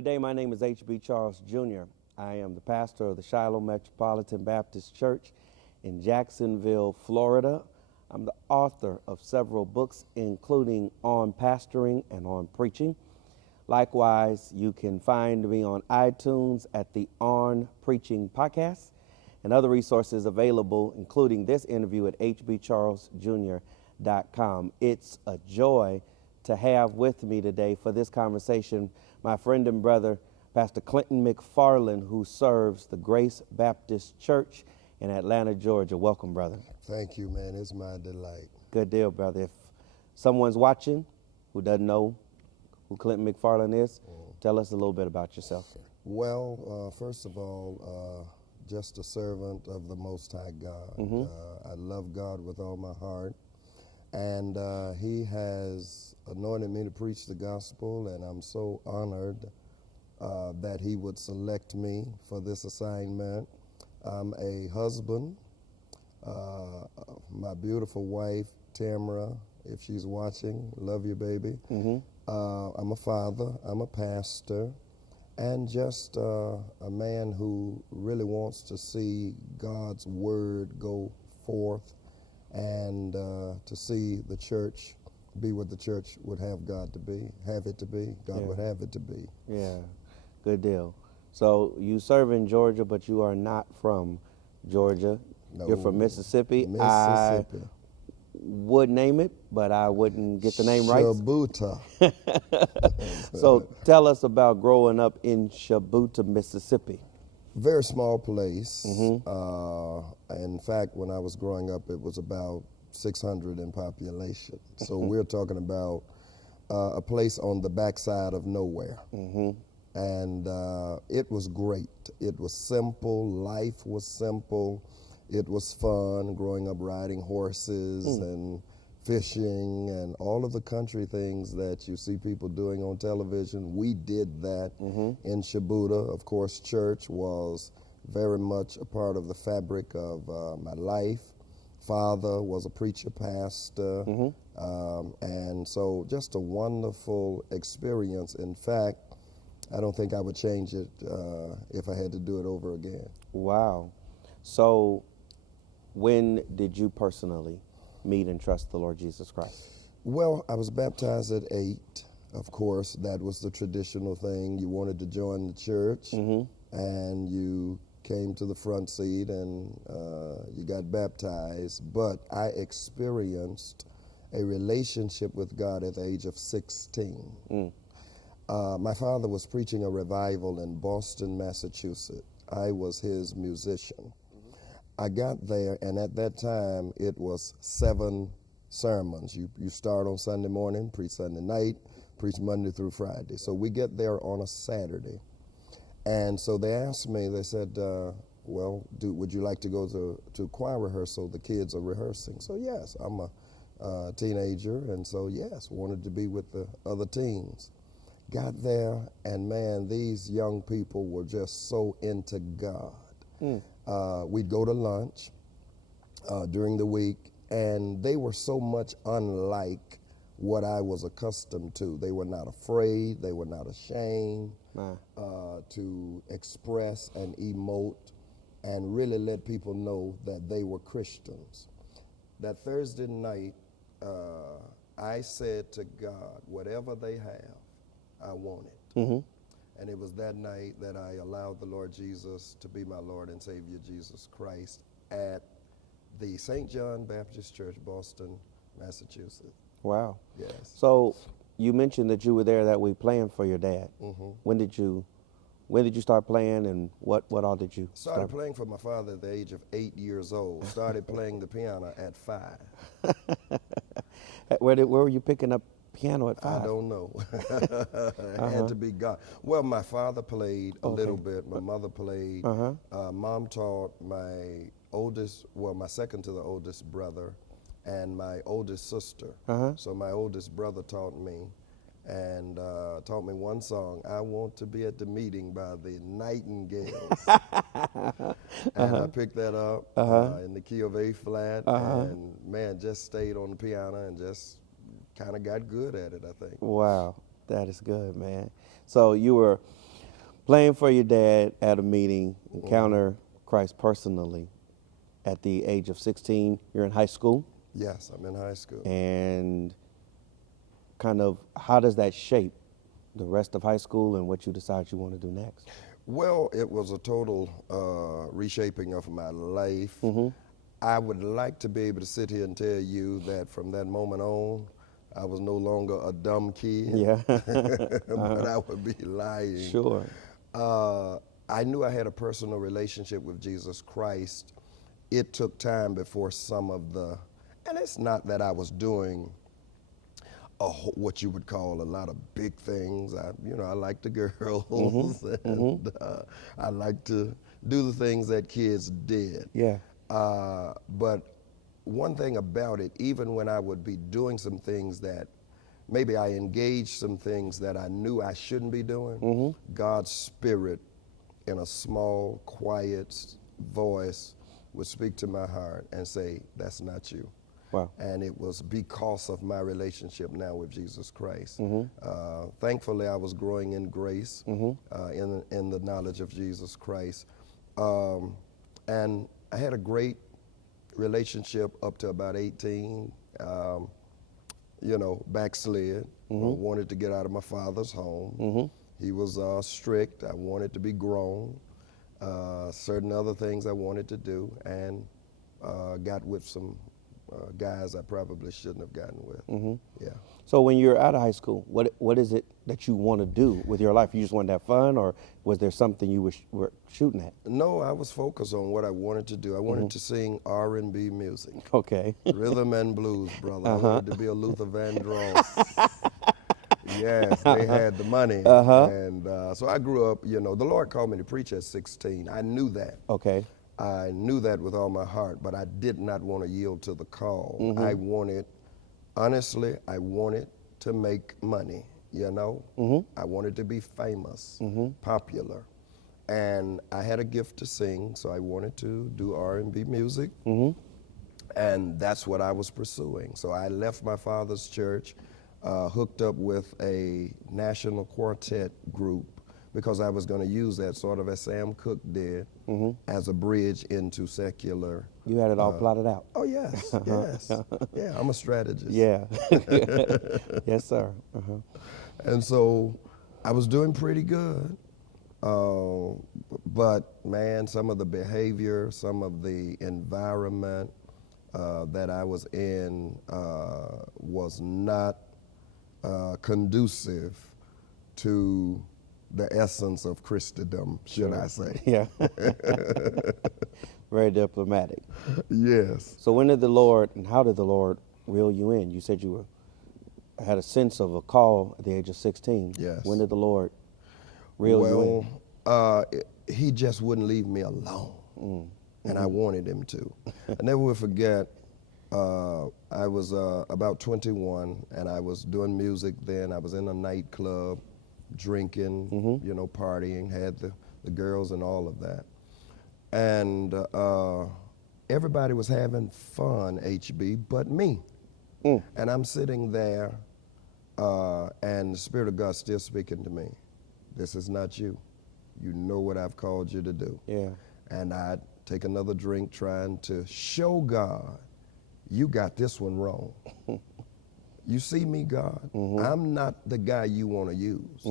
Good day, my name is H.B. Charles Jr. I am the pastor of the Shiloh Metropolitan Baptist Church in Jacksonville, Florida. I'm the author of several books, including On Pastoring and On Preaching. Likewise, you can find me on iTunes at the On Preaching Podcast and other resources available, including this interview at hbcharlesjr.com. It's a joy to have with me today for this conversation my friend and brother, Pastor Clinton Mcfarland, who serves the Grace Baptist Church in Atlanta, Georgia. Welcome, brother. Thank you, man. It's my delight. Good deal, brother. If someone's watching who doesn't know who Clinton Mcfarland is, tell us a little bit about yourself. Well, first of all, just a servant of the Most High God. I love God with all my heart. And he has anointed me to preach the gospel, and I'm so honored that he would select me for this assignment. I'm a husband. My beautiful wife, Tamara, if she's watching, love you, baby. I'm a father. I'm a pastor. And just a man who really wants to see God's word go forth and to see the church be what the church would have God to be, have it to be, God would have it to be. Yeah, good deal. So you serve in Georgia, but you are not from Georgia. No, You're from Mississippi. Mississippi. I would name it, but I wouldn't get the name right. Shabuta. So tell us about growing up in Shabuta, Mississippi. Very small place. In fact, when I was growing up, it was about 600 in population. So we're talking about a place on the backside of nowhere. And it was great. It was simple. Life was simple. It was fun growing up riding horses and fishing and all of the country things that you see people doing on television. We did that in Shabuta. Of course, church was very much a part of the fabric of my life. Father was a preacher, pastor, and so just a wonderful experience. In fact, I don't think I would change it if I had to do it over again. Wow. So when did you personally meet and trust the Lord Jesus Christ? Well, I was baptized at 8. Of course, that was the traditional thing. You wanted to join the church, and you came to the front seat and you got baptized. But I experienced a relationship with God at the age of 16. My father was preaching a revival in Boston, Massachusetts. I was his musician. I got there, and at that time, it was 7 sermons. You start on Sunday morning, preach Sunday night, preach Monday through Friday. So we get there on a Saturday. And so they asked me, they said, well, would you like to go to choir rehearsal? The kids are rehearsing. So yes, I'm a teenager, and so yes, wanted to be with the other teens. Got there, and man, these young people were just so into God. We'd go to lunch during the week, and they were so much unlike what I was accustomed to. They were not afraid, they were not ashamed to express and emote and really let people know that they were Christians. That Thursday night, I said to God, whatever they have, I want it. And it was that night that I allowed the Lord Jesus to be my Lord and Savior, Jesus Christ, at the St. John Baptist Church, Boston, Massachusetts. Wow. Yes. So you mentioned that you were there that week playing for your dad. When did you start playing, and what all did you Started playing for my father at the age of 8 years old. Started playing the piano at 5. Where were you picking up piano at 5? I don't know. It had to be God. Well, my father played a little bit. My mother played. Mom taught my second to the oldest brother and my oldest sister. So my oldest brother taught me, and taught me one song, I Want to Be at the Meeting by the Nightingales. And I picked that up in the key of A flat, and man, just stayed on the piano and just kind of got good at it, I think. Wow, that is good, man. So you were Playing for your dad at a meeting, encounter Christ personally at the age of 16. You're in high school. Yes, I'm in high school. And kind of how does that shape the rest of high school and what you decide you want to do next? Well, it was a total reshaping of my life. I would like to be able to sit here and tell you that from that moment on, I was no longer a dumb kid. Yeah. But I would be lying. Sure. I knew I had a personal relationship with Jesus Christ. It took time before some of the, and it's not that I was doing what you would call a lot of big things. I like the girls, and I like to do the things that kids did. Yeah. But one thing about it, even when I would be doing some things that maybe I engaged some things that I knew I shouldn't be doing, God's Spirit in a small, quiet voice would speak to my heart and say, that's not you. Wow. And it was because of my relationship now with Jesus Christ. Thankfully, I was growing in grace, in the knowledge of Jesus Christ. And I had a great relationship up to about 18. Backslid. Wanted to get out of my father's home. He was strict. I wanted to be grown. Certain other things I wanted to do, and got with some guys I probably shouldn't have gotten with. Yeah. So when you're out of high school, what is it that you want to do with your life? You just want to have fun, or was there something you were shooting at? No, I was focused on what I wanted to do. I wanted to sing R&B music. Okay. Rhythm and blues, brother. I wanted to be a Luther Vandross. Yes, they had the money. And so I grew up, the Lord called me to preach at 16. I knew that. Okay. I knew that with all my heart, but I did not want to yield to the call. I wanted to make money, I wanted to be famous, popular. And I had a gift to sing, so I wanted to do R&B music. And that's what I was pursuing. So I left my father's church, hooked up with a national quartet group, because I was going to use that sort of as Sam Cooke did, as a bridge into secular. You had it all plotted out. Oh, yes, yes. Yeah, I'm a strategist. Yeah. Yes, sir. And so I was doing pretty good. But, man, some of the behavior, some of the environment that I was in was not conducive to the essence of Christendom, should I say. Yeah. Very diplomatic. Yes. So when did the Lord and how did the Lord reel you in? You said you had a sense of a call at the age of 16. Yes. When did the Lord reel you in? He just wouldn't leave me alone, and I wanted him to. I never will forget, I was about 21, and I was doing music then. I was in a nightclub, drinking, partying, had the girls and all of that. And everybody was having fun, HB, but me. And I'm sitting there, and the Spirit of God still speaking to me. This is not you. You know what I've called you to do. Yeah. And I'd take another drink trying to show God, you got this one wrong. You see me, God? I'm not the guy you want to use.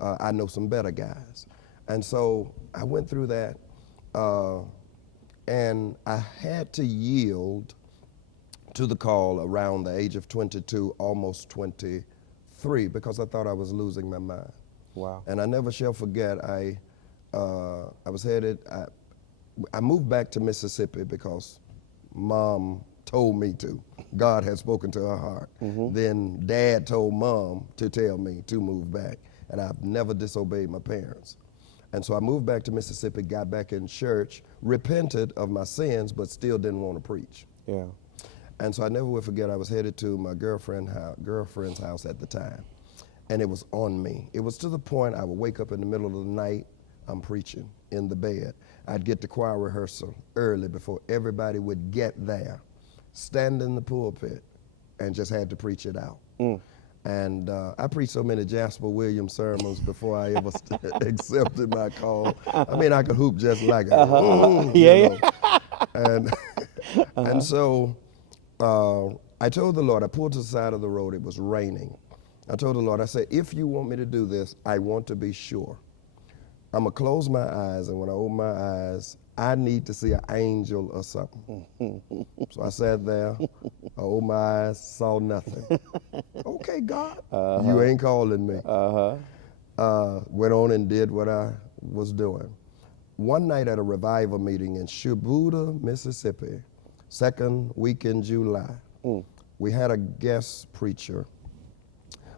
I know some better guys. And so I went through that, and I had to yield to the call around the age of 22, almost 23, because I thought I was losing my mind. Wow. And I never shall forget, I was headed, I moved back to Mississippi because Mom told me to. God had spoken to her heart. Then Dad told Mom to tell me to move back, and I've never disobeyed my parents. And so I moved back to Mississippi, got back in church, repented of my sins, but still didn't want to preach. Yeah. And so I never will forget, I was headed to my girlfriend's house at the time, and it was on me. It was to the point I would wake up in the middle of the night, I'm preaching in the bed. I'd get to choir rehearsal early before everybody would get there, stand in the pulpit, and just had to preach it out. And I preached so many Jasper Williams sermons before I ever accepted my call. I mean, I could hoop just like it. Yeah. And and so I told the Lord, I pulled to the side of the road. It was raining. I told the Lord, I said, if you want me to do this, I want to be sure. I'm going to close my eyes, and when I open my eyes, I need to see an angel or something. So I sat there, I opened my eyes, saw nothing. Okay, God, you ain't calling me. Went on and did what I was doing. One night at a revival meeting in Shubuta, Mississippi, second week in July, we had a guest preacher.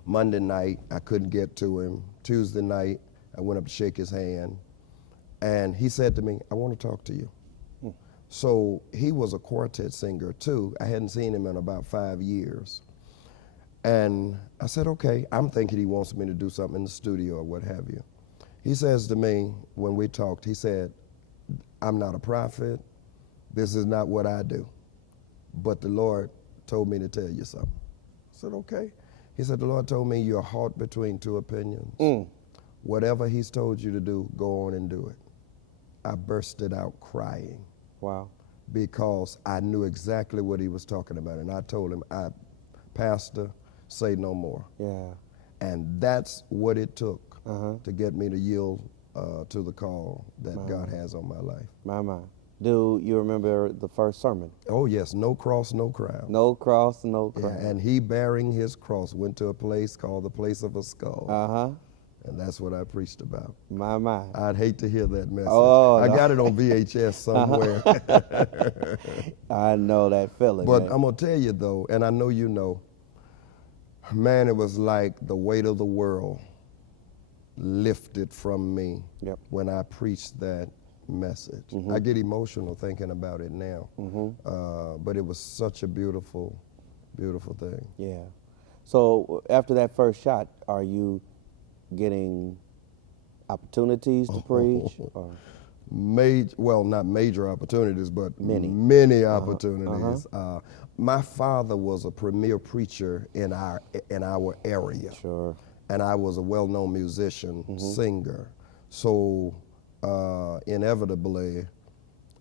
Monday night, I couldn't get to him. Tuesday night, I went up to shake his hand, and he said to me, I want to talk to you. So he was a quartet singer too. I hadn't seen him in about 5 years. And I said, okay, I'm thinking he wants me to do something in the studio or what have you. He says to me, when we talked, he said, I'm not a prophet. This is not what I do. But the Lord told me to tell you something. I said, okay. He said, the Lord told me you're caught between two opinions. Whatever he's told you to do, go on and do it. I bursted out crying. Wow. Because I knew exactly what he was talking about. And I told him, Pastor, say no more. Yeah. And that's what it took to get me to yield to the call that God has on my life. My. Do you remember the first sermon? Oh, yes. No cross, no crown. No cross, no crown. Yeah, and he, bearing his cross, went to a place called the place of a skull. And that's what I preached about. My. I'd hate to hear that message. Oh, I no. got it on VHS somewhere. I know that feeling. But man. I'm going to tell you, though, and I know you know, man, it was like the weight of the world lifted from me when I preached that message. I get emotional thinking about it now. But it was such a beautiful, beautiful thing. Yeah. So after that first shot, are you getting opportunities to preach? Or? Well, not major opportunities, but many opportunities. My father was a premier preacher in our area. Sure. And I was a well-known musician, singer. So inevitably,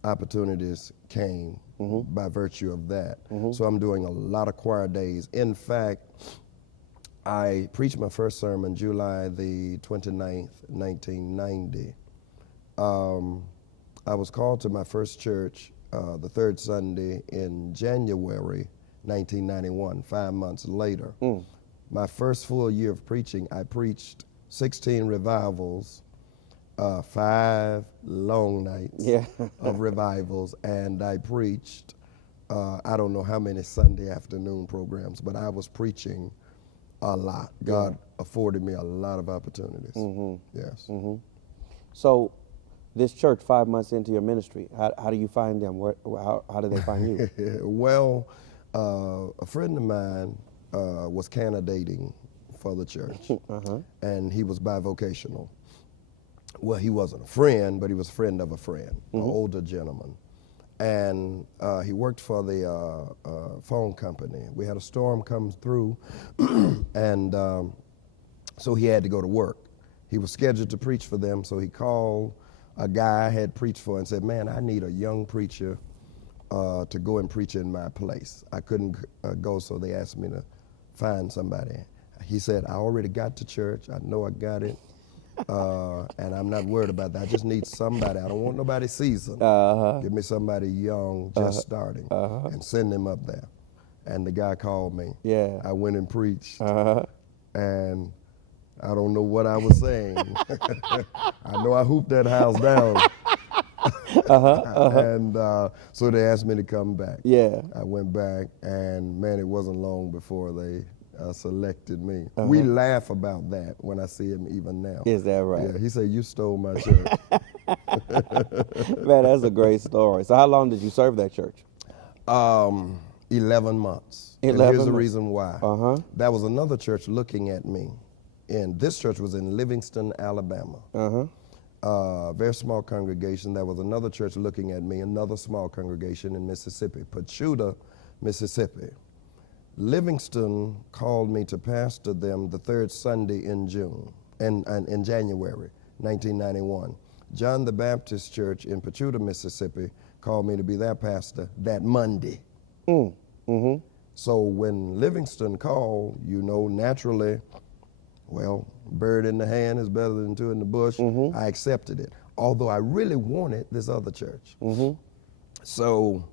opportunities came by virtue of that. So I'm doing a lot of choir days. In fact, I preached my first sermon July the 29th, 1990. I was called to my first church the third Sunday in January 1991, 5 months later. My first full year of preaching, I preached 16 revivals, 5 long nights of revivals, and I preached, I don't know how many Sunday afternoon programs, but I was preaching a lot. God afforded me a lot of opportunities. Yes. So this church, 5 months into your ministry, how do you find them? How do they find you? Well, a friend of mine was candidating for the church, and he was bivocational. Well, he wasn't a friend, but he was a friend of a friend, an older gentleman. And he worked for the phone company. We had a storm come through, and so he had to go to work. He was scheduled to preach for them, so he called a guy I had preached for and said, man, I need a young preacher to go and preach in my place. I couldn't go, so they asked me to find somebody. He said, I already got to church. I know I got it. And I'm not worried about that. I just need somebody. I don't want nobody seasoned. Give me somebody young, just starting, and send them up there. And the guy called me. Yeah. I went and preached. And I don't know what I was saying. I know I hooped that house down. And so they asked me to come back. Yeah. I went back, and man, it wasn't long before they selected me. We laugh about that when I see him even now. Is that right? Yeah, he said, you stole my church. Man, that's a great story. So how long did you serve that church? 11 months. 11 and here's the months. reason why. That was another church looking at me. And this church was in Livingston, Alabama. Very small congregation. There was another church looking at me, another small congregation in Mississippi, Pachuta, Mississippi. Livingston called me to pastor them the third Sunday in in January 1991. John the Baptist Church in Pachuta, Mississippi called me to be their pastor that Monday. So when Livingston called, naturally, well, bird in the hand is better than two in the bush. I accepted it, although I really wanted this other church. So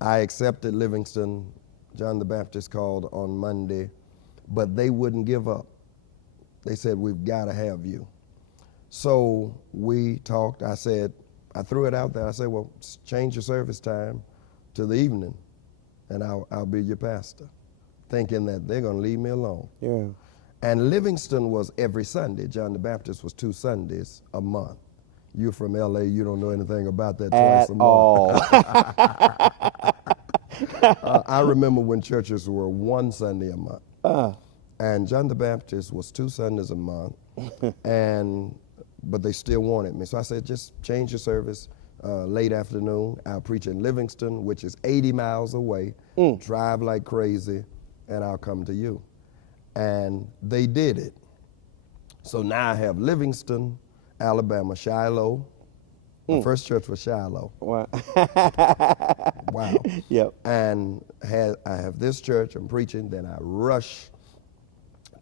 I accepted Livingston. John the Baptist called on Monday, but they wouldn't give up. They said, we've got to have you. So we talked. I threw it out there. I said, well, change your service time to the evening, and I'll be your pastor, thinking that they're going to leave me alone. Yeah. And Livingston was every Sunday. John the Baptist was 2 Sundays a month. You're from LA, you don't know anything about that. Twice a month. All. I remember when churches were 1 Sunday a month. And John the Baptist was 2 Sundays a month, but they still wanted me. So I said, just change your service, late afternoon. I'll preach in Livingston, which is 80 miles away, drive like crazy, and I'll come to you. And they did it. So now I have Livingston, Alabama, Shiloh. My first church was Shiloh. Wow. Wow. Yep. And I have this church, I'm preaching, then I rush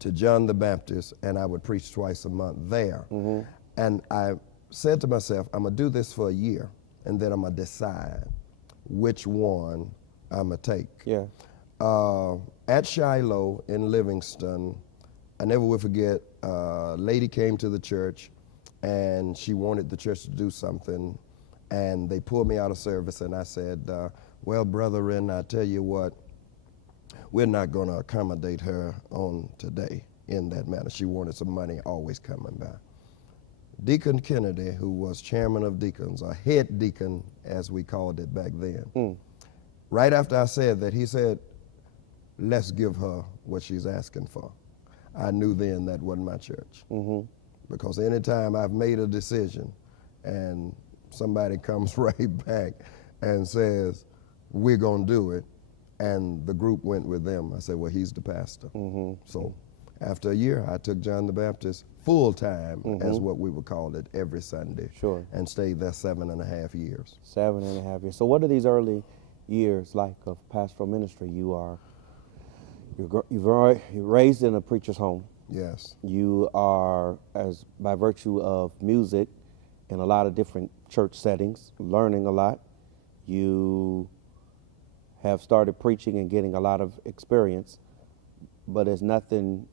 to John the Baptist, and I would preach twice a month there. And I said to myself, I'm going to do this for a year, and then I'm going to decide which one I'm going to take. Yeah. At Shiloh in Livingston, I never will forget, a lady came to the church, and she wanted the church to do something, and they pulled me out of service, and I said, well, brethren, I tell you what, we're not going to accommodate her on today in that manner. She wanted some money always coming by. Deacon Kennedy, who was chairman of deacons, or head deacon as we called it back then, right after I said that, he said, let's give her what she's asking for. I knew then that wasn't my church. Because anytime I've made a decision and somebody comes right back and says, we're going to do it, and the group went with them, I said, well, he's the pastor. So after a year, I took John the Baptist full time, as what we would call it, every Sunday. Sure. And stayed there 7.5 years. 7.5 years. So what are these early years like of pastoral ministry? You're raised in a preacher's home. Yes. You are, as by virtue of music, in a lot of different church settings, learning a lot. You have started preaching and getting a lot of experience, but there's nothing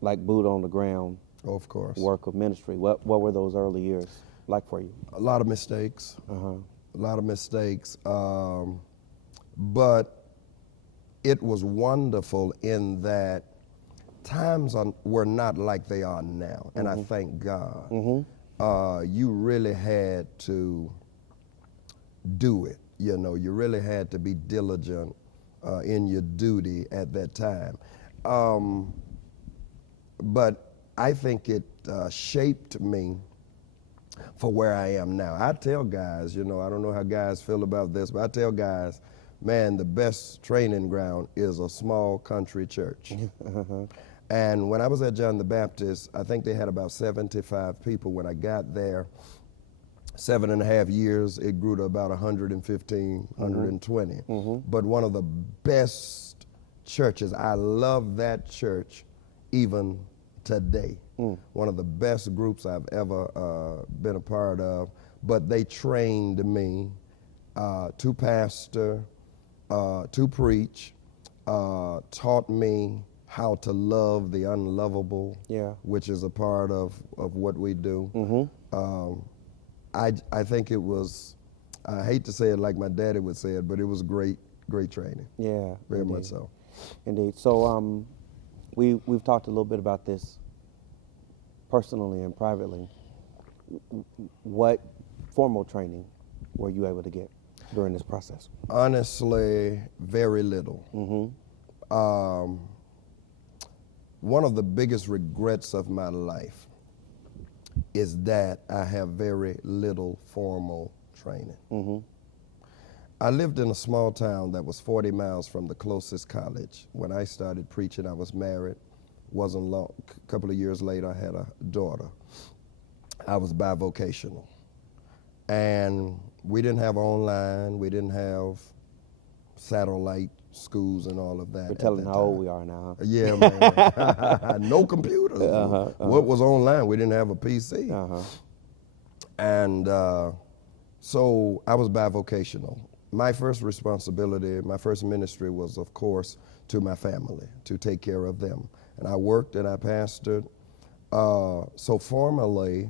like boot on the ground Of course. work of ministry. What were those early years like for you? A lot of mistakes. A lot of mistakes. But it was wonderful in that times were not like they are now, and I thank God. You really had to do it. You really had to be diligent in your duty at that time. But I think it shaped me for where I am now. I tell guys, I don't know how guys feel about this, but I tell guys, man, the best training ground is a small country church. And when I was at John the Baptist, I think they had about 75 people when I got there. 7.5 years, it grew to about 115, 120. But one of the best churches, I love that church even today. One of the best groups I've ever been a part of. But they trained me to pastor, to preach, taught me how to love the unlovable, which is a part of what we do. I think it was, I hate to say it like my daddy would say it, but it was great training. Yeah, very indeed. much so. Indeed. So we've talked a little bit about this personally and privately. What formal training were you able to get during this process? Honestly, very little. One of the biggest regrets of my life is that I have very little formal training. I lived in a small town that was 40 miles from the closest college. When I started preaching, I was married. Wasn't long. A couple of years later, I had a daughter. I was bivocational. And we didn't have online. We didn't have satellite schools and all of that. We're telling how old we are now, huh? Yeah, man. No computers. What was online? We didn't have a PC. And so I was bivocational. My first responsibility, my first ministry was, of course, to my family, to take care of them. And I worked and I pastored. So formally,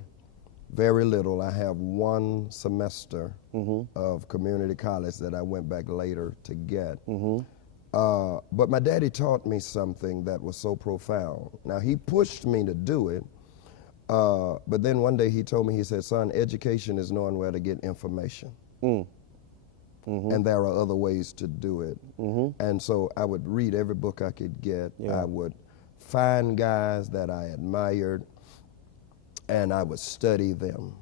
very little. I have one semester of community college that I went back later to get. But my daddy taught me something that was so profound. Now, he pushed me to do it, but then one day he told me, he said, son, education is knowing where to get information. And there are other ways to do it. And so I would read every book I could get. I would find guys that I admired, and I would study them,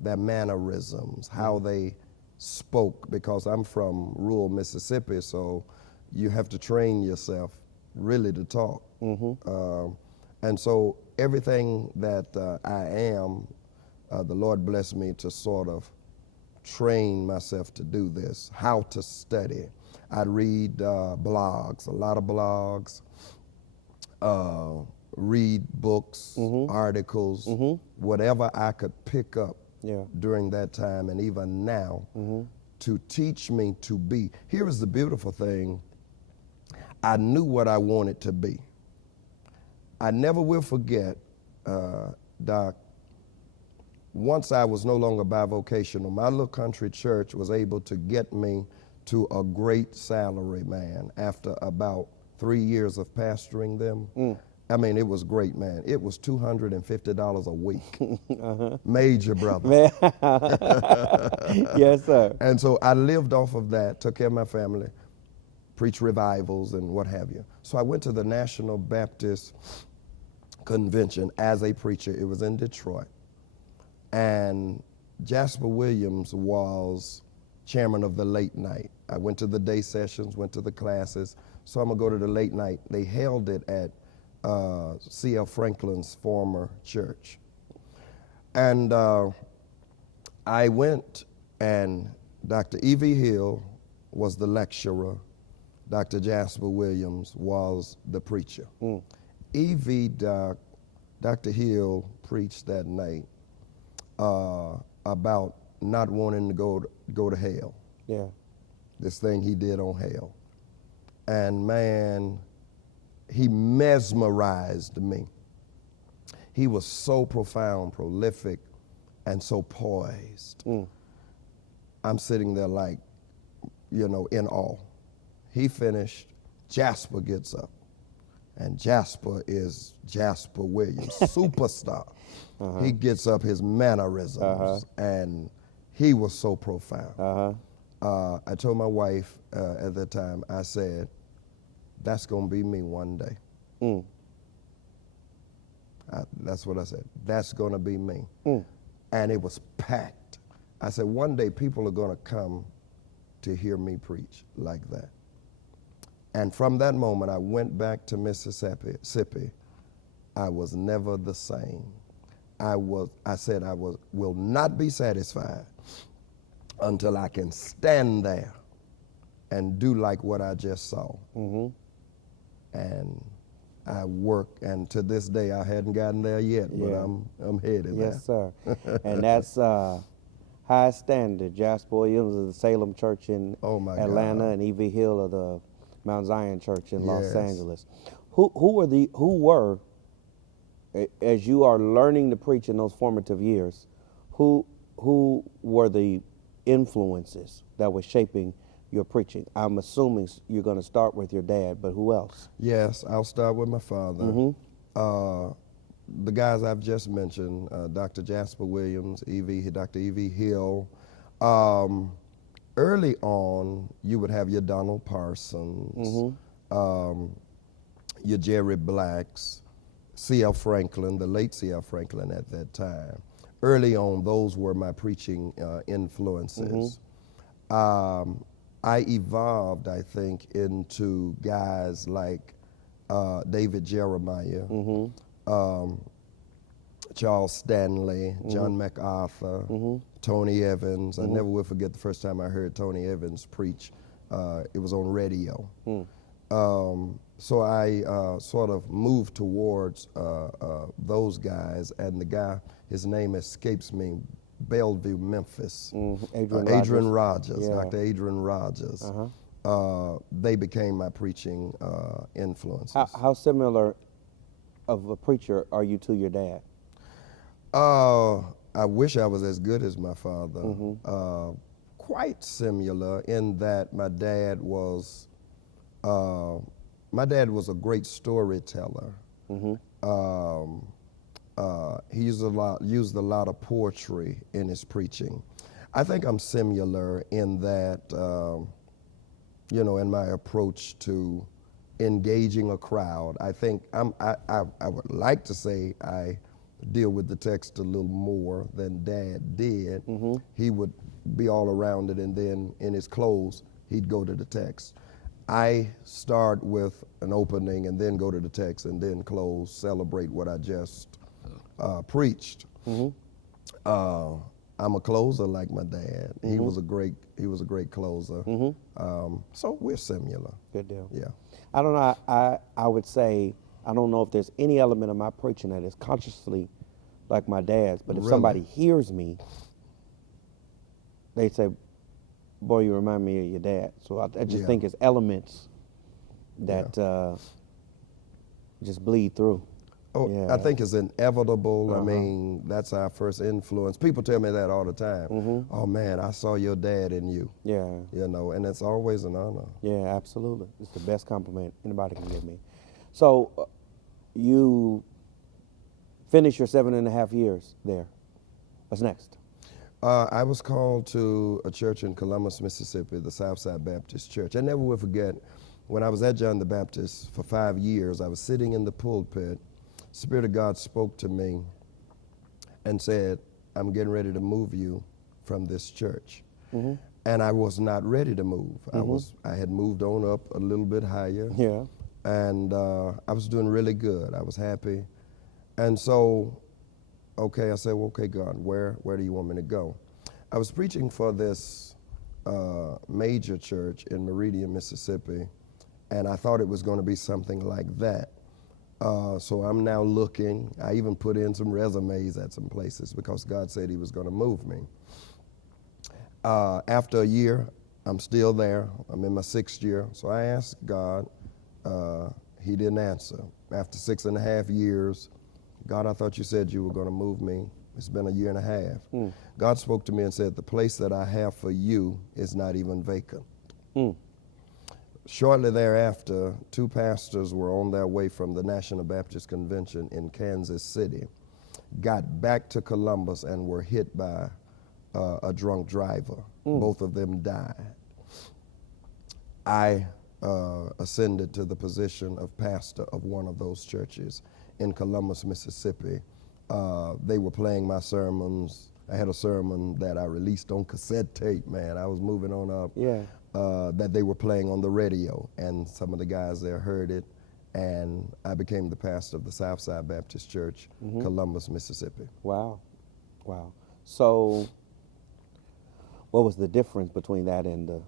their mannerisms, how they spoke, because I'm from rural Mississippi, so you have to train yourself really to talk. And so everything that I am, the Lord blessed me to sort of train myself to do this, how to study. I'd read blogs, a lot of blogs, read books, articles, whatever I could pick up during that time and even now to teach me to be. Here is the beautiful thing. I knew what I wanted to be. I never will forget, Doc, once I was no longer bivocational, my little country church was able to get me to a great salary, man, after about 3 years of pastoring them. I mean, it was great, man. It was $250 a week. Major brother. Yes, sir. And so I lived off of that, took care of my family, preached revivals and what have you. So I went to the National Baptist Convention as a preacher. It was in Detroit. And Jasper Williams was chairman of the late night. I went to the day sessions, went to the classes, so I'm gonna go to the late night. They held it at C.L. Franklin's former church. And I went, and Dr. E.V. Hill was the lecturer. Dr. Jasper Williams was the preacher. E.V. Dr. Hill preached that night about not wanting to go to hell. Yeah. This thing he did on hell. And man, he mesmerized me. He was so profound, prolific, and so poised. I'm sitting there like, you know, in awe. He finished, Jasper gets up. And Jasper is Jasper Williams, superstar. He gets up, his mannerisms, and he was so profound. I told my wife at that time, I said, that's gonna be me one day. That's what I said, that's gonna be me. And it was packed. I said, one day people are gonna come to hear me preach like that. And from that moment, I went back to Mississippi. I was never the same. I said I will not be satisfied until I can stand there and do like what I just saw. And I work, and to this day, I hadn't gotten there yet, but I'm headed there. Yes, sir. And that's high standard. Jasper Williams of the Salem Church in Atlanta, and E.V. Hill of the Mount Zion Church in Los Angeles. Who were, as you are learning to preach in those formative years, who were the influences that were shaping your preaching? I'm assuming you're going to start with your dad, but who else? Yes, I'll start with my father. The guys I've just mentioned, Dr. Jasper Williams, Dr. E.V. Hill. Early on, you would have your Donald Parsons, your Jerry Blacks, C.L. Franklin, the late C.L. Franklin at that time. Early on, those were my preaching influences. I evolved, I think, into guys like David Jeremiah, Charles Stanley, John MacArthur, Tony Evans. I never will forget the first time I heard Tony Evans preach. It was on radio. So I sort of moved towards those guys, and the guy, his name escapes me, Bellevue, Memphis. Adrian Rogers, Yeah. Dr. Adrian Rogers. They became my preaching influences. How similar of a preacher are you to your dad? I wish I was as good as my father. Quite similar in that my dad was a great storyteller. He used a lot of poetry in his preaching. I think I'm similar in that, in my approach to engaging a crowd. I think I would like to say I deal with the text a little more than Dad did. He would be all around it, and then in his close, he'd go to the text. I start with an opening and then go to the text and then close, celebrate what I just preached. I'm a closer like my dad. He was a great closer. So we're similar. Good deal. Yeah. I don't know. I would say I don't know if there's any element of my preaching that is consciously like my dad's, but if Really? somebody hears me, they say, "Boy, you remind me of your dad." So I just Yeah. think it's elements that just bleed through. Oh, Yeah. I think it's inevitable. I Uh-huh. mean, that's our first influence. People tell me that all the time. Oh man, I saw your dad in you. Yeah. And it's always an honor. Yeah, absolutely. It's the best compliment anybody can give me. So you finished your 7.5 years there. What's next? I was called to a church in Columbus, Mississippi, the Southside Baptist Church. I never will forget, when I was at John the Baptist for 5 years, I was sitting in the pulpit. Spirit of God spoke to me and said, "I'm getting ready to move you from this church." And I was not ready to move. I had moved on up a little bit higher. Yeah. And I was doing really good. I was happy. And so, I said, well, okay, God, where do you want me to go? I was preaching for this major church in Meridian, Mississippi, and I thought it was going to be something like that. So I'm now looking. I even put in some resumes at some places because God said he was going to move me. After a year, I'm still there. I'm in my 6th year. So I asked God. He didn't answer. After 6.5 years, God, I thought you said you were going to move me. It's been a year and a half. God spoke to me and said, the place that I have for you is not even vacant. Shortly thereafter, 2 pastors were on their way from the National Baptist Convention in Kansas City, got back to Columbus and were hit by a drunk driver. Both of them died. I ascended to the position of pastor of one of those churches in Columbus, Mississippi. They were playing my sermons. I had a sermon that I released on cassette tape, man. I was moving on up. Yeah. That they were playing on the radio, and some of the guys there heard it, and I became the pastor of the Southside Baptist Church, Columbus, Mississippi. Wow. Wow. So what was the difference between that and the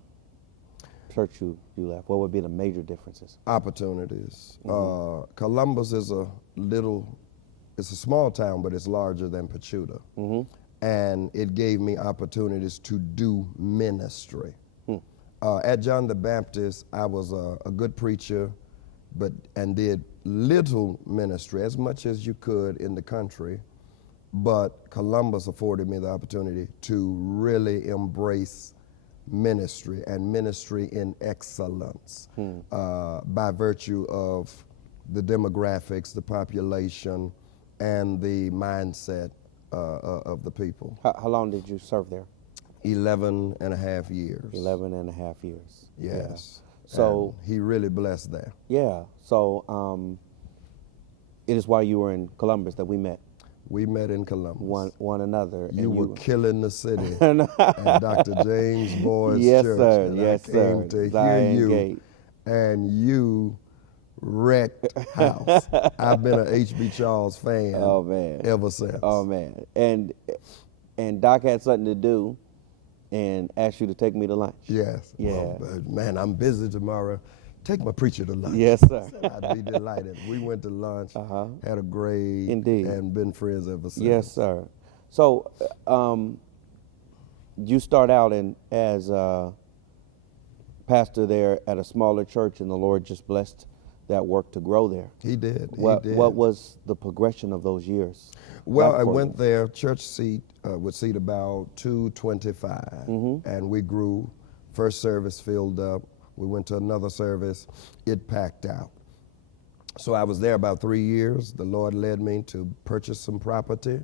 church you left? What would be the major differences? Opportunities. Columbus is it's a small town, but it's larger than Pachuta. And it gave me opportunities to do ministry. At John the Baptist, I was a good preacher, and did little ministry, as much as you could in the country. But Columbus afforded me the opportunity to really embrace ministry, and ministry in excellence, by virtue of the demographics, the population, and the mindset of the people. How long did you serve there? 11.5 years. 11.5 years. Yes. Yeah. So and he really blessed there. yeah. So it is while you were in Columbus that we met. We met in Columbus. one another. You and were killing the city No. at Dr. James Boyd's Yes, church. sir. And Yes, I came sir. to hear Zion you, Gate. and you wrecked house. I've been an H.B. Charles fan Oh man. ever since. Oh man. And Doc had something to do and asked you to take me to lunch. Yes. Yeah. Well, man, I'm busy tomorrow. Take my preacher to lunch. Yes, sir. I said I'd be delighted. We went to lunch, had a great, Indeed. and been friends ever since. Yes, sir. So, you start out as a pastor there at a smaller church, and the Lord just blessed that work to grow there. He did. What he did. was the progression of those years? Well, like I for went you? there. Church seat would seat about 225, and we grew. First service filled up. We went to another service. It packed out. So I was there about 3 years. The Lord led me to purchase some property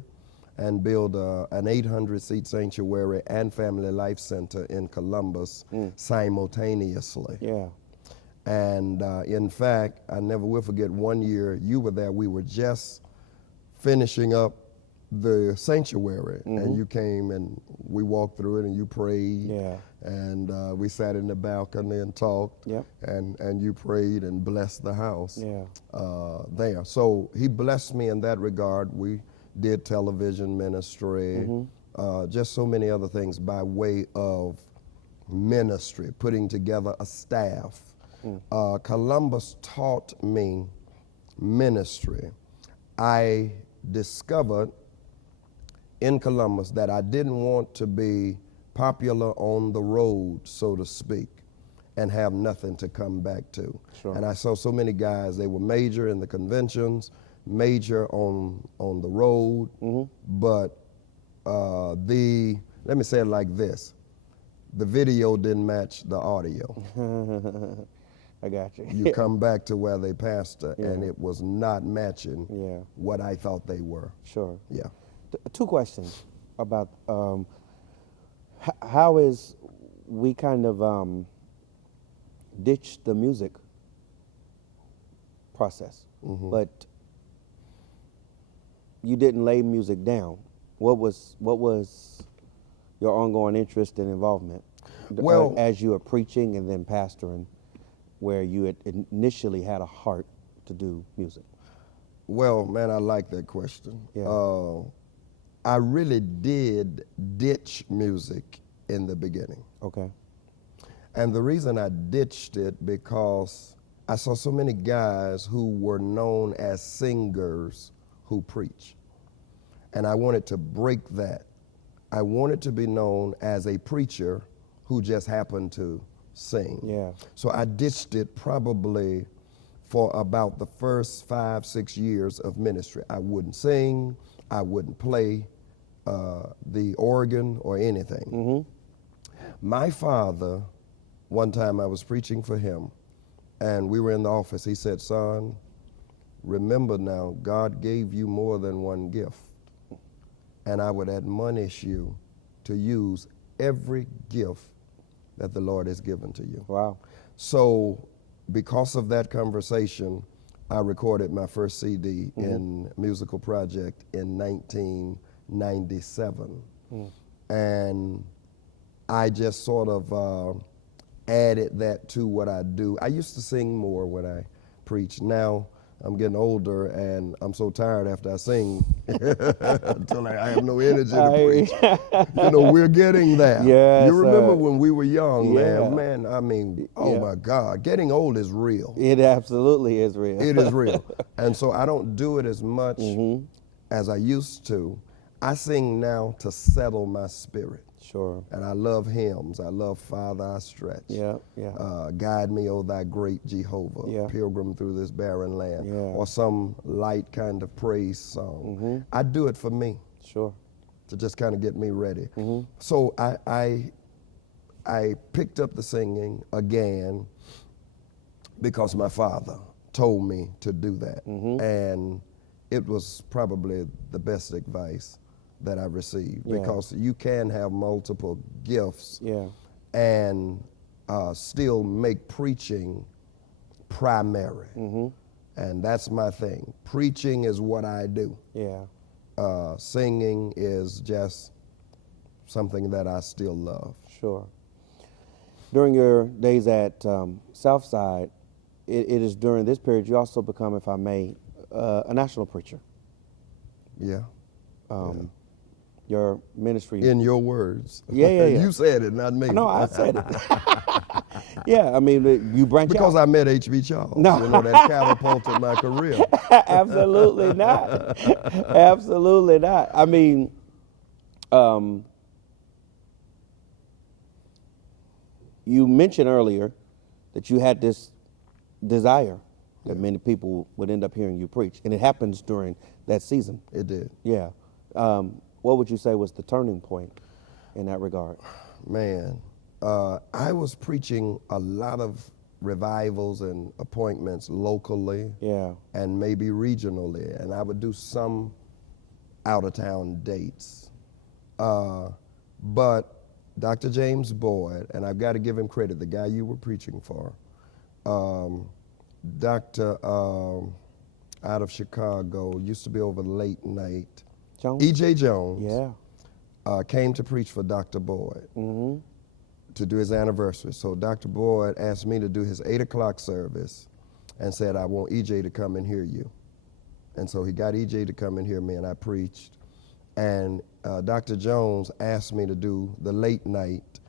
and build an 800-seat sanctuary and family life center in Columbus simultaneously. Yeah. And in fact, I never will forget, one year you were there. We were just finishing up the sanctuary, and you came and we walked through it, and you prayed. Yeah. And we sat in the balcony and talked. Yep. And you prayed and blessed the house. Yeah. There. So he blessed me in that regard. We did television ministry, just so many other things by way of ministry, putting together a staff. Columbus taught me ministry. I discovered in Columbus that I didn't want to be popular on the road, so to speak, and have nothing to come back to. Sure. And I saw so many guys, they were major in the conventions, major on the road, but let me say it like this, the video didn't match the audio. I got you. You come back to where they pastor, and it was not matching what I thought they were. Sure. Yeah. Two questions about how is we kind of ditched the music process, but you didn't lay music down. What was your ongoing interest and involvement? Well, as you were preaching and then pastoring, where you had initially had a heart to do music. Well, man, I like that question. Yeah. I really did ditch music in the beginning. Okay. And the reason I ditched it because I saw so many guys who were known as singers who preach. And I wanted to break that. I wanted to be known as a preacher who just happened to sing. Yeah. So I ditched it probably for about the first 5-6 years of ministry. I wouldn't sing, I wouldn't play the organ or anything. My father, one time I was preaching for him, and we were in the office. He said, "Son, remember now, God gave you more than one gift, and I would admonish you to use every gift that the Lord has given to you." Wow. So because of that conversation, I recorded my first CD in Musical Project in 1997. And I just sort of added that to what I do. I used to sing more when I preach. Now I'm getting older, and I'm so tired after I sing until I have no energy to preach. You know, we're getting there. Yes, you remember when we were young, Yeah. man, I mean, oh Yeah. my God, getting old is real. It absolutely is real. It is real. And so I don't do it as much as I used to. I sing now to settle my spirit. Sure. And I love hymns. I love Father I Stretch. Yeah, yeah. Guide me, O thy great Jehovah, Yeah. Pilgrim through this barren land, Yeah. or some light kind of praise song. I do it for me, Sure. to just kind of get me ready. So I picked up the singing again because my father told me to do that. And it was probably the best advice that I received, Yeah. because you can have multiple gifts Yeah. and still make preaching primary. And that's my thing. Preaching is what I do. Yeah. Singing is just something that I still love. Sure. During your days at Southside, it is during this period you also become, if I may, a national preacher. Yeah. Your ministry. In your words. Yeah. You said it, not me. No, I said it. Yeah, I mean, you branch Because out. I met H.B. Charles. No. You know, that catapulted my career. Absolutely not. Absolutely not. I mean, you mentioned earlier that you had this desire that many people would end up hearing you preach, and it happens during that season. It did. Yeah. What would you say was the turning point in that regard? Man, I was preaching a lot of revivals and appointments locally Yeah. and maybe regionally, and I would do some out-of-town dates. But Dr. James Boyd, and I've got to give him credit, the guy you were preaching for, Dr. Out of Chicago, used to be over late night, Jones? E.J. Jones, Yeah. came to preach for Dr. Boyd to do his anniversary. So Dr. Boyd asked me to do his 8 o'clock service and said, I want E.J. to come and hear you. And so he got E.J. to come and hear me, and I preached. And Dr. Jones asked me to do the late night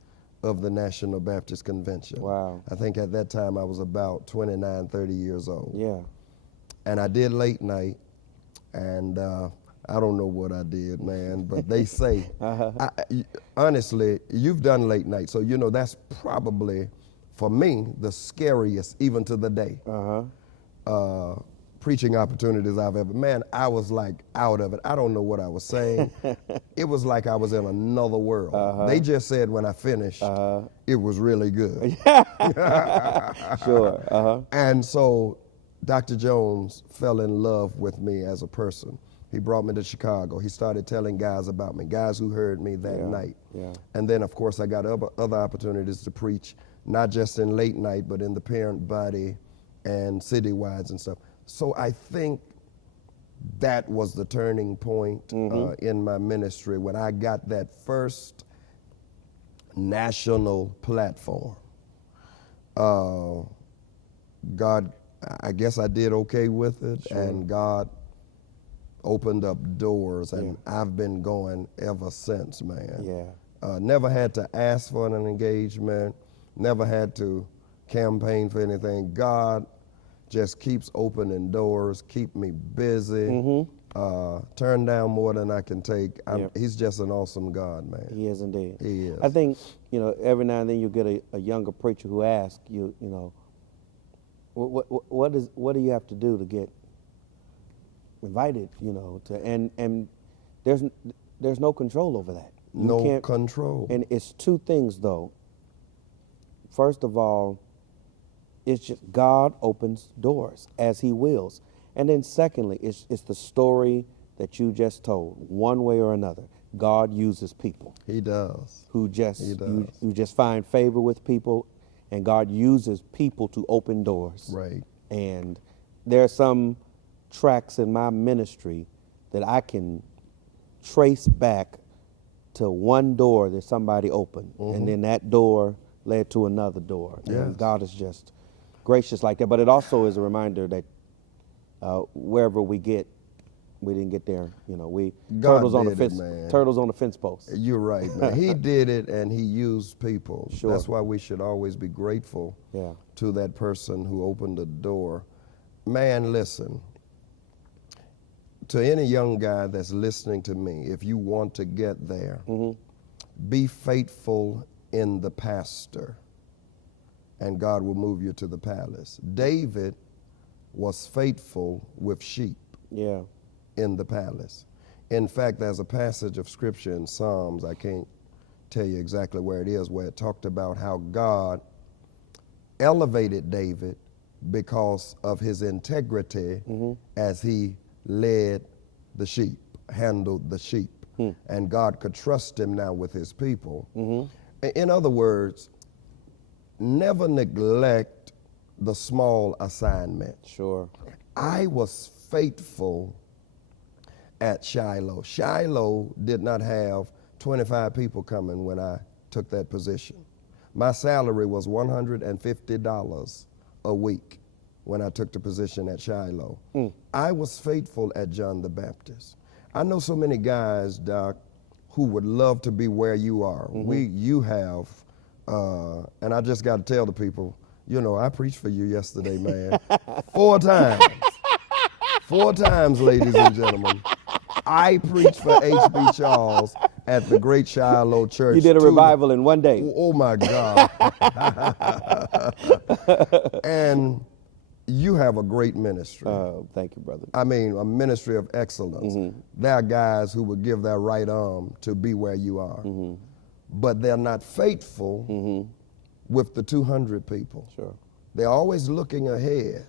of the National Baptist Convention. Wow. I think at that time I was about 29, 30 years old. Yeah. And I did late night, and I don't know what I did, man, but they say, honestly, you've done late night, so you know that's probably, for me, the scariest, even to the day. Preaching opportunities I've ever, man, I was like out of it. I don't know what I was saying. It was like I was in another world. They just said when I finished, it was really good. Sure. And so Dr. Jones fell in love with me as a person. He brought me to Chicago. He started telling guys about me, guys who heard me that night. Yeah. And then, of course, I got other opportunities to preach, not just in late night, but in the parent body and citywides and stuff. So I think that was the turning point in my ministry when I got that first national platform. God, I guess I did okay with it, and God opened up doors, and I've been going ever since, man. Yeah. Never had to ask for an engagement, never had to campaign for anything. God just keeps opening doors, keep me busy, turn down more than I can take. He's just an awesome God, man. He is indeed. He is. I think, you know, every now and then you get a younger preacher who asks you, you know, what do you have to do to get invited, you know, to, and there's no control over that. No control. And it's two things though. First of all, it's just God opens doors as he wills. And then secondly, it's the story that you just told. One way or another, God uses people. He does. Who just find favor with people, and God uses people to open doors. Right. And there are some tracks in my ministry that I can trace back to one door that somebody opened, and then that door led to another door. Yes. And God is just gracious like that. But it also is a reminder that wherever we get, we didn't get there. You know, turtles on the fence post. You're right, man. He did it, and he used people. Sure. That's why we should always be grateful Yeah. to that person who opened the door. Man, listen. To any young guy that's listening to me, if you want to get there, be faithful in the pastor, and God will move you to the palace. David was faithful with sheep in the palace. In fact, there's a passage of scripture in Psalms, I can't tell you exactly where it is, where it talked about how God elevated David because of his integrity as he led the sheep, handled the sheep, and God could trust him now with his people. In other words, never neglect the small assignment. Sure. I was faithful at Shiloh. Shiloh did not have 25 people coming when I took that position. My salary was $150 a week when I took the position at Shiloh. I was faithful at John the Baptist. I know so many guys, Doc, who would love to be where you are. You have, and I just got to tell the people, you know, I preached for you yesterday, man. 4 times. 4 times, ladies and gentlemen. I preached for H.B. Charles at the Great Shiloh Church. You did a revival in one day. Oh my God. And you have a great ministry. Thank you, brother. I mean, a ministry of excellence. There are guys who would give their right arm to be where you are, but they're not faithful with the 200 people. Sure. They're always looking ahead.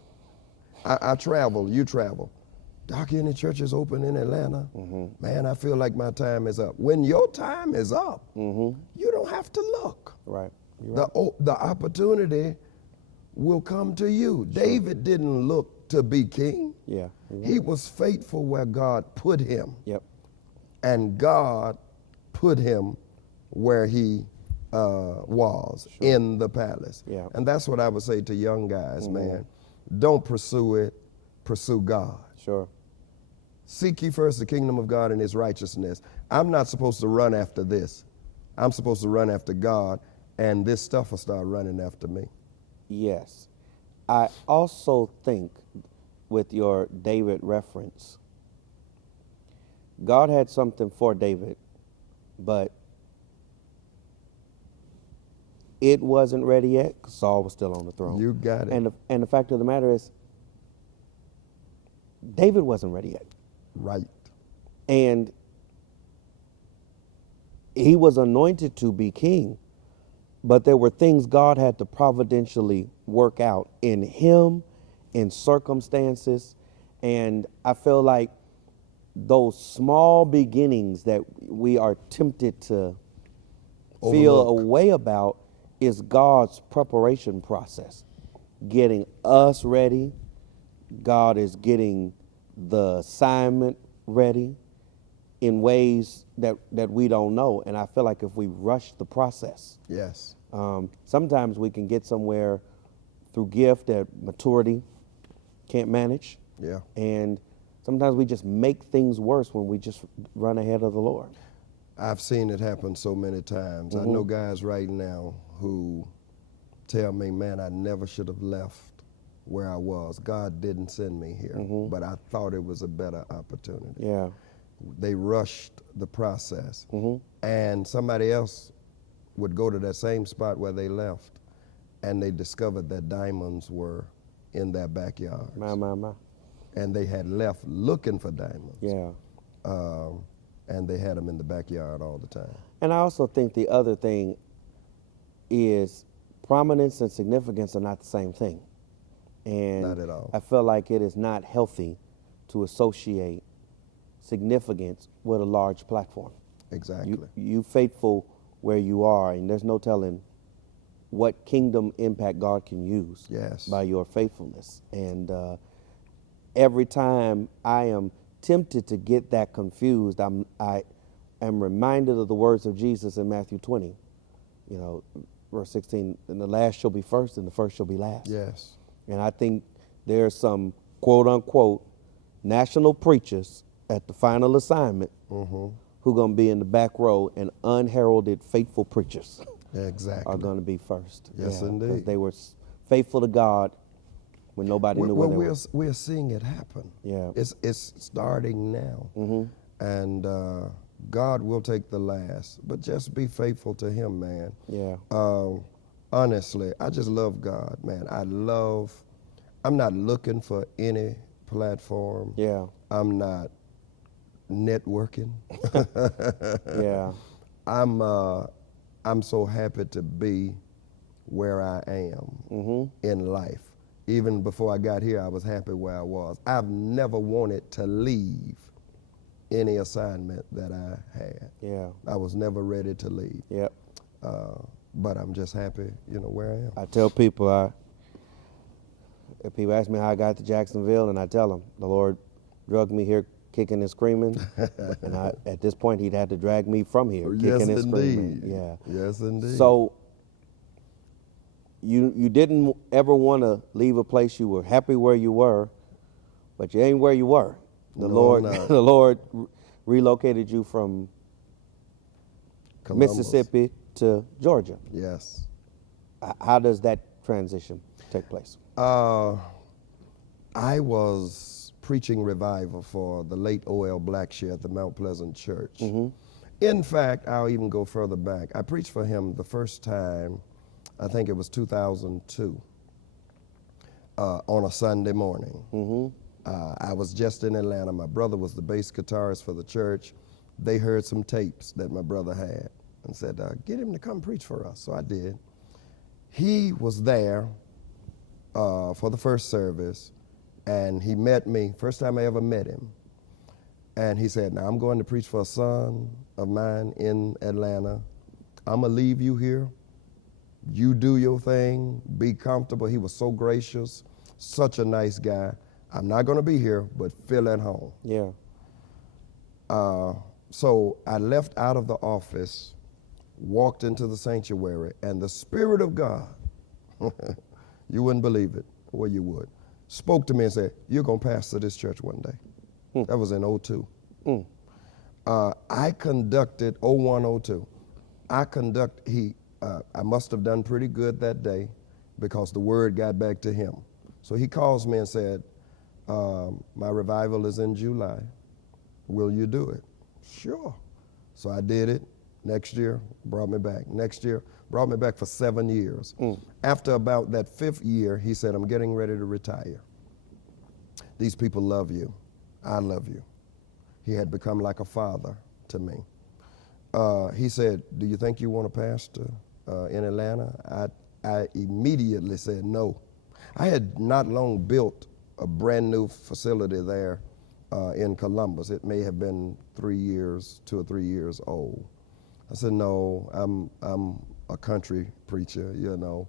I travel, you travel. Doc, any churches open in Atlanta? Man, I feel like my time is up. When your time is up, you don't have to look. Right. You're right. The opportunity will come to you. Sure. David didn't look to be king. Yeah. He was faithful where God put him. Yep. And God put him where he was, in the palace. Yeah. And that's what I would say to young guys, man. Don't pursue it, pursue God. Sure. Seek ye first the kingdom of God and his righteousness. I'm not supposed to run after this. I'm supposed to run after God, and this stuff will start running after me. Yes. I also think with your David reference, God had something for David, but it wasn't ready yet because Saul was still on the throne. You got it. And the fact of the matter is, David wasn't ready yet. Right. And he was anointed to be king, but there were things God had to providentially work out in him, in circumstances. And I feel like those small beginnings that we are tempted to feel a way about is God's preparation process, getting us ready. God is getting the assignment ready in ways that we don't know. And I feel like if we rush the process, Yes. Sometimes we can get somewhere through gift that maturity can't manage. Yeah. And sometimes we just make things worse when we just run ahead of the Lord. I've seen it happen so many times. I know guys right now who tell me, man, I never should have left where I was. God didn't send me here, but I thought it was a better opportunity. Yeah. They rushed the process, and somebody else would go to that same spot where they left, and they discovered that diamonds were in their backyard. My. And they had left looking for diamonds. Yeah. And they had them in the backyard all the time. And I also think the other thing is prominence and significance are not the same thing. And Not at all. I feel like it is not healthy to associate significance with a large platform. Exactly. You faithful where you are, and there's no telling what kingdom impact God can use Yes. by your faithfulness. And every time I am tempted to get that confused, I am reminded of the words of Jesus in Matthew 20, verse 16, and the last shall be first and the first shall be last. Yes. And I think there's some quote unquote national preachers at the final assignment who are going to be in the back row, and unheralded faithful preachers Exactly. are going to be first. Yes, Because indeed. they were faithful to God when nobody knew where they were. We're seeing it happen. Yeah. It's starting now. And God will take the last, but just be faithful to him, man. Yeah. Honestly, I just love God, man. I'm not looking for any platform. Yeah. I'm not networking. Yeah. I'm so happy to be where I am in life. Even before I got here, I was happy where I was. I've never wanted to leave any assignment that I had. Yeah. I was never ready to leave. Yep. But I'm just happy, where I am. I tell people, if people ask me how I got to Jacksonville, and I tell them the Lord drugged me here kicking and screaming. And at this point, he'd had to drag me from here, Yes, kicking and screaming. indeed. Yeah. Yes, indeed. So you didn't ever want to leave a place you were happy where you were, but you ain't where you were. The No, Lord, I'm not. the Lord relocated you from Columbus. Mississippi to Georgia. Yes. How does that transition take place? I was preaching revival for the late O.L. Blackshear at the Mount Pleasant Church. In fact, I'll even go further back. I preached for him the first time, I think it was 2002, on a Sunday morning. I was just in Atlanta. My brother was the bass guitarist for the church. They heard some tapes that my brother had and said, get him to come preach for us. So I did. He was there for the first service, and he met me, first time I ever met him. And he said, now I'm going to preach for a son of mine in Atlanta. I'm going to leave you here. You do your thing, be comfortable. He was so gracious, such a nice guy. I'm not going to be here, but feel at home. Yeah. So I left out of the office, walked into the sanctuary, and the Spirit of God, you wouldn't believe it, or you would, spoke to me and said, you're going to pastor this church one day. That was in 02. I conducted, 01, 02. I must have done pretty good that day because the word got back to him. So he calls me and said, my revival is in July. Will you do it? Sure. So I did it. Next year, brought me back. Next year, brought me back for 7 years. After about that 5th year, he said, I'm getting ready to retire. These people love you. I love you. He had become like a father to me. He said, do you think you want to pastor in Atlanta? I immediately said no. I had not long built a brand new facility there in Columbus. It may have been 2 or 3 years old. I said, no, I'm a country preacher, you know.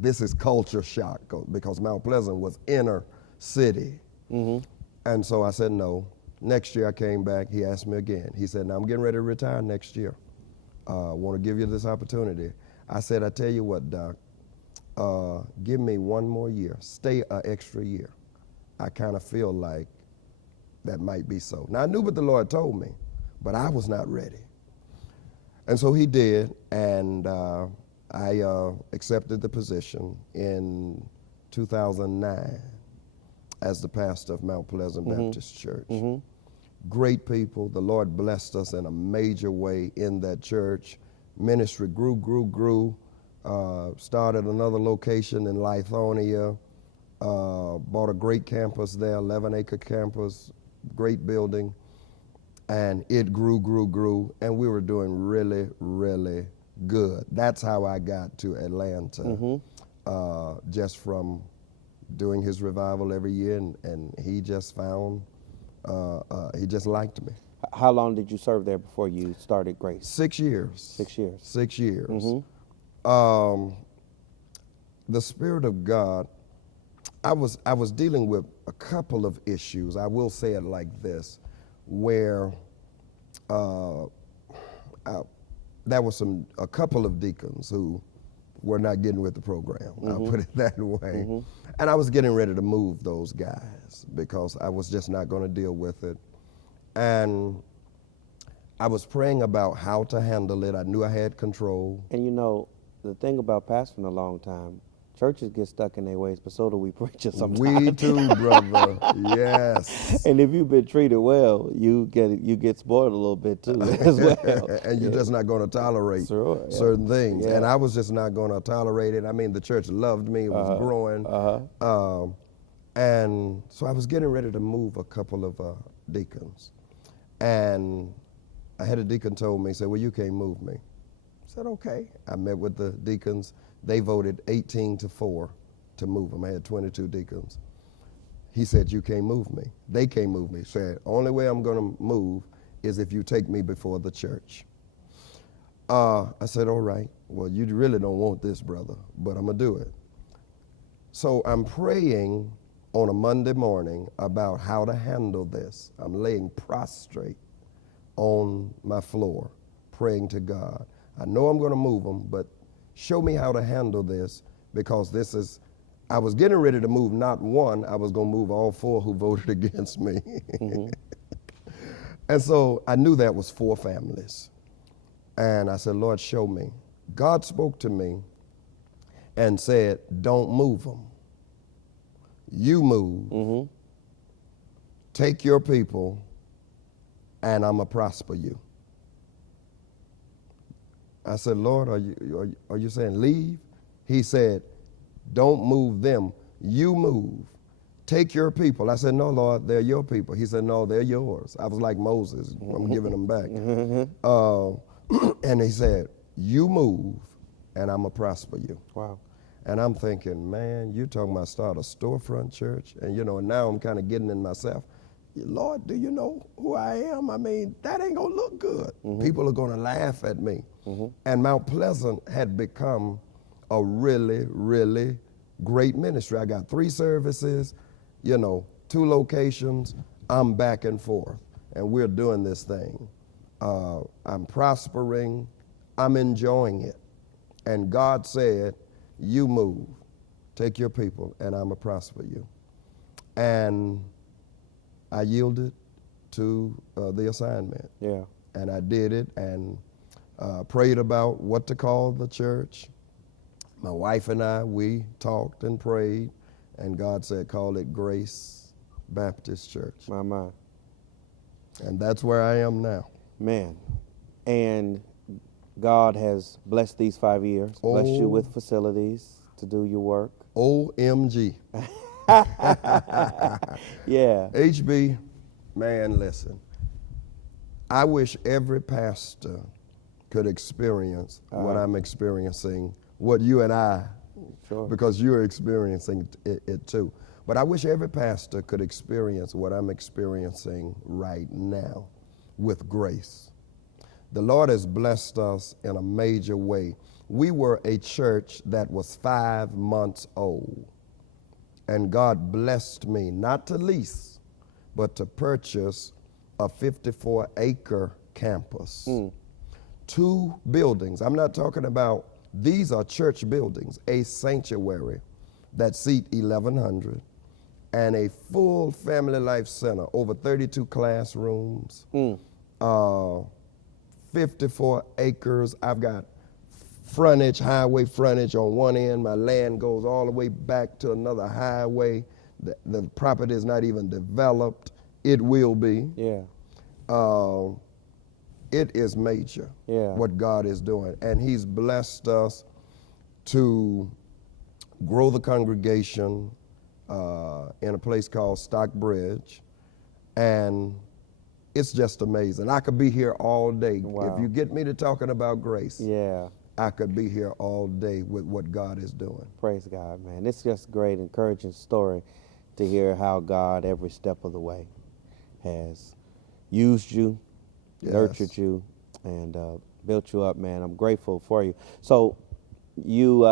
This is culture shock because Mount Pleasant was inner city. And so I said no. Next year I came back, he asked me again. He said, now I'm getting ready to retire next year. I want to give you this opportunity. I said, I tell you what, Doc, give me 1 more year, stay an extra year. I kind of feel like that might be so. Now I knew what the Lord told me, but I was not ready. And so he did, and I accepted the position in 2009 as the pastor of Mount Pleasant Baptist Church. Great people. The Lord blessed us in a major way in that church. Ministry grew. Started another location in Lithonia. Bought a great campus there, 11-acre campus, great building. And it grew, and we were doing really, really good. That's how I got to Atlanta, just from doing his revival every year, and he just found, he just liked me. How long did you serve there before you started Grace? 6 years. 6 years. 6 years. The Spirit of God, I was dealing with a couple of issues, I will say it like this, where there was a couple of deacons who were not getting with the program. I'll put it that way. And I was getting ready to move those guys because I was just not going to deal with it. And I was praying about how to handle it. I knew I had control. And you know, the thing about pastoring a long time, churches get stuck in their ways, but so do we preachers sometimes. We too, brother. Yes. And if you've been treated well, you get spoiled a little bit too as well. And you're just not going to tolerate certain things. And I was just not going to tolerate it. I mean, the church loved me. It was growing. And so I was getting ready to move a couple of deacons. And I had a deacon told me, he said, well, you can't move me. I said, okay. I met with the deacons. They voted 18-4 to move them. I had 22 deacons. He said, you can't move me. They can't move me. He said, only way I'm going to move is if you take me before the church. I said, all right. Well, you really don't want this, brother, but I'm going to do it. So I'm praying, on a Monday morning about how to handle this. I'm laying prostrate on my floor, praying to God. I know I'm going to move them, but show me how to handle this, because this is, I was getting ready to move not one, I was going to move all four who voted against me. And so I knew that was 4 families. And I said, Lord, show me. God spoke to me and said, don't move them. You move, take your people, and I'm going to prosper you. I said, Lord, are you saying leave? He said, don't move them. You move. Take your people. I said, no, Lord, they're your people. He said, no, they're yours. I was like Moses. I'm giving them back. And he said, you move, and I'm going to prosper you. Wow. And I'm thinking, man, you talking about start a storefront church? And, now I'm kind of getting in myself. Lord, do you know who I am? I mean, that ain't going to look good. People are going to laugh at me. And Mount Pleasant had become a really, really great ministry. I got 3 services, 2 locations. I'm back and forth, and we're doing this thing. I'm prospering. I'm enjoying it. And God said, you move, take your people, and I'm going to prosper you. And I yielded to the assignment. Yeah. And I did it, and prayed about what to call the church. My wife and I, we talked and prayed, and God said, call it Grace Baptist Church. My. And that's where I am now. Man. And God has blessed these 5 years, blessed you with facilities to do your work. OMG. Yeah. HB, man, listen. I wish every pastor could experience what I'm experiencing, what you and I, because you're experiencing it too. But I wish every pastor could experience what I'm experiencing right now with grace. The Lord has blessed us in a major way. We were a church that was 5 months old, and God blessed me not to lease, but to purchase a 54-acre campus. 2 buildings. I'm not talking about, these are church buildings, a sanctuary that seat 1,100, and a full family life center, over 32 classrooms, 54 acres. I've got frontage, highway frontage on one end. My land goes all the way back to another highway. The property is not even developed. It will be. Yeah. It is major, what God is doing. And he's blessed us to grow the congregation in a place called Stockbridge. And it's just amazing. I could be here all day. Wow. If you get me to talking about grace, Yeah. I could be here all day with what God is doing. Praise God, man. It's just a great, encouraging story to hear how God, every step of the way, has used you, nurtured you, and built you up, man. I'm grateful for you. So you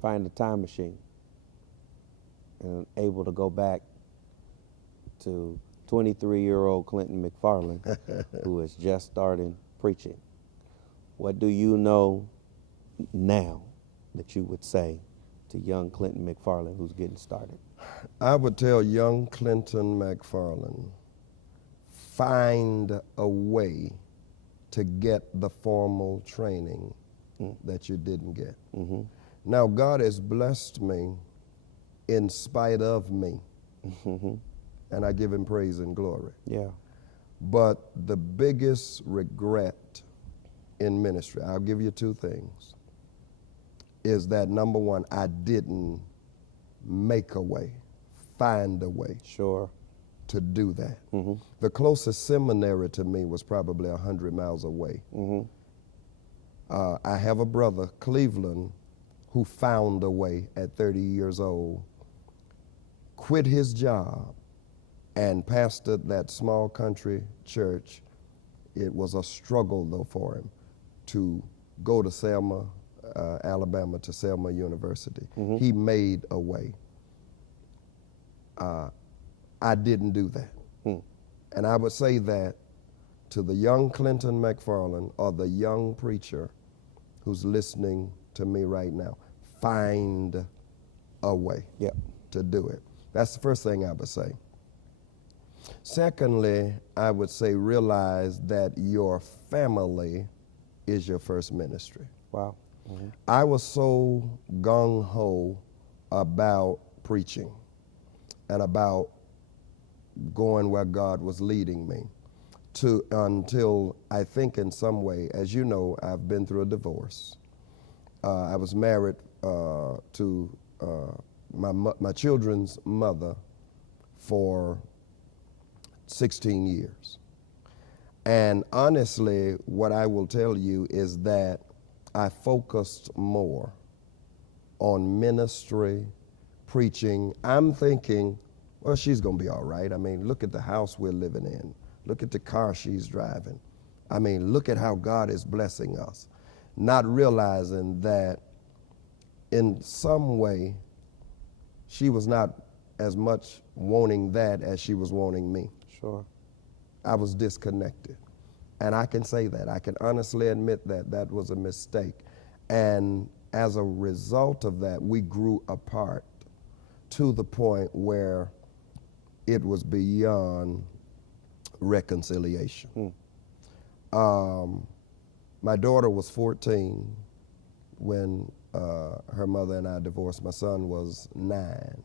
find a time machine and able to go back to 23-year-old Clinton Mcfarland, who is just starting preaching. What do you know now that you would say to young Clinton Mcfarland who's getting started? I would tell young Clinton Mcfarland, find a way to get the formal training that you didn't get. Now, God has blessed me in spite of me, and I give him praise and glory. Yeah. But the biggest regret in ministry, I'll give you 2 things, is that number 1, I didn't make a way, find a way to do that. The closest seminary to me was probably 100 miles away. I have a brother, Cleveland, who found a way at 30 years old, quit his job, and pastored that small country church. It was a struggle, though, for him to go to Selma, Alabama to Selma University. He made a way. I didn't do that. And I would say that to the young Clinton Mcfarland or the young preacher who's listening to me right now, find a way to do it. That's the first thing I would say. Secondly, I would say realize that your family is your first ministry. Wow. I was so gung-ho about preaching and about going where God was leading me until I think in some way, as you know, I've been through a divorce. I was married to my children's mother for 16 years. And honestly, what I will tell you is that I focused more on ministry, preaching. I'm thinking, well, she's going to be all right. I mean, look at the house we're living in. Look at the car she's driving. I mean, look at how God is blessing us. Not realizing that in some way, she was not as much wanting that as she was wanting me. Sure. I was disconnected. And I can say that. I can honestly admit that that was a mistake. And as a result of that, we grew apart to the point where it was beyond reconciliation. My daughter was 14 when her mother and I divorced. My son was 9.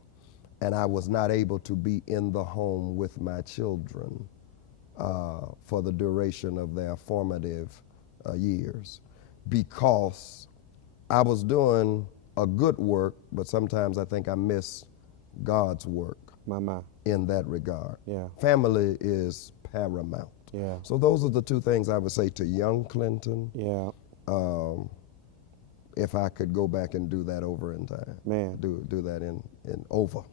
And I was not able to be in the home with my children for the duration of their formative years because I was doing a good work, but sometimes I think I missed God's work in that regard. Yeah. Family is paramount. Yeah. So those are the two things I would say to young Clinton. Yeah. If I could go back and do that over in time. Man. Do that in over.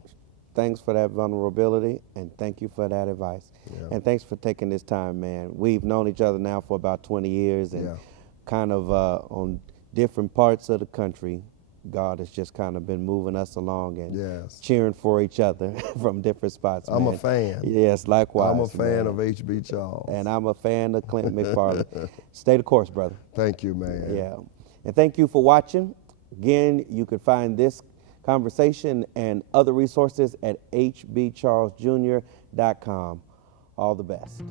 Thanks for that vulnerability, and thank you for that advice. Yeah. And thanks for taking this time, man. We've known each other now for about 20 years, and kind of on different parts of the country, God has just kind of been moving us along and cheering for each other from different spots. I'm a fan. Yes, likewise. I'm a fan of H.B. Charles. And I'm a fan of Clinton Mcfarland. Stay the course, brother. Thank you, man. Yeah. And thank you for watching. Again, you can find this conversation and other resources at hbcharlesjr.com. All the best.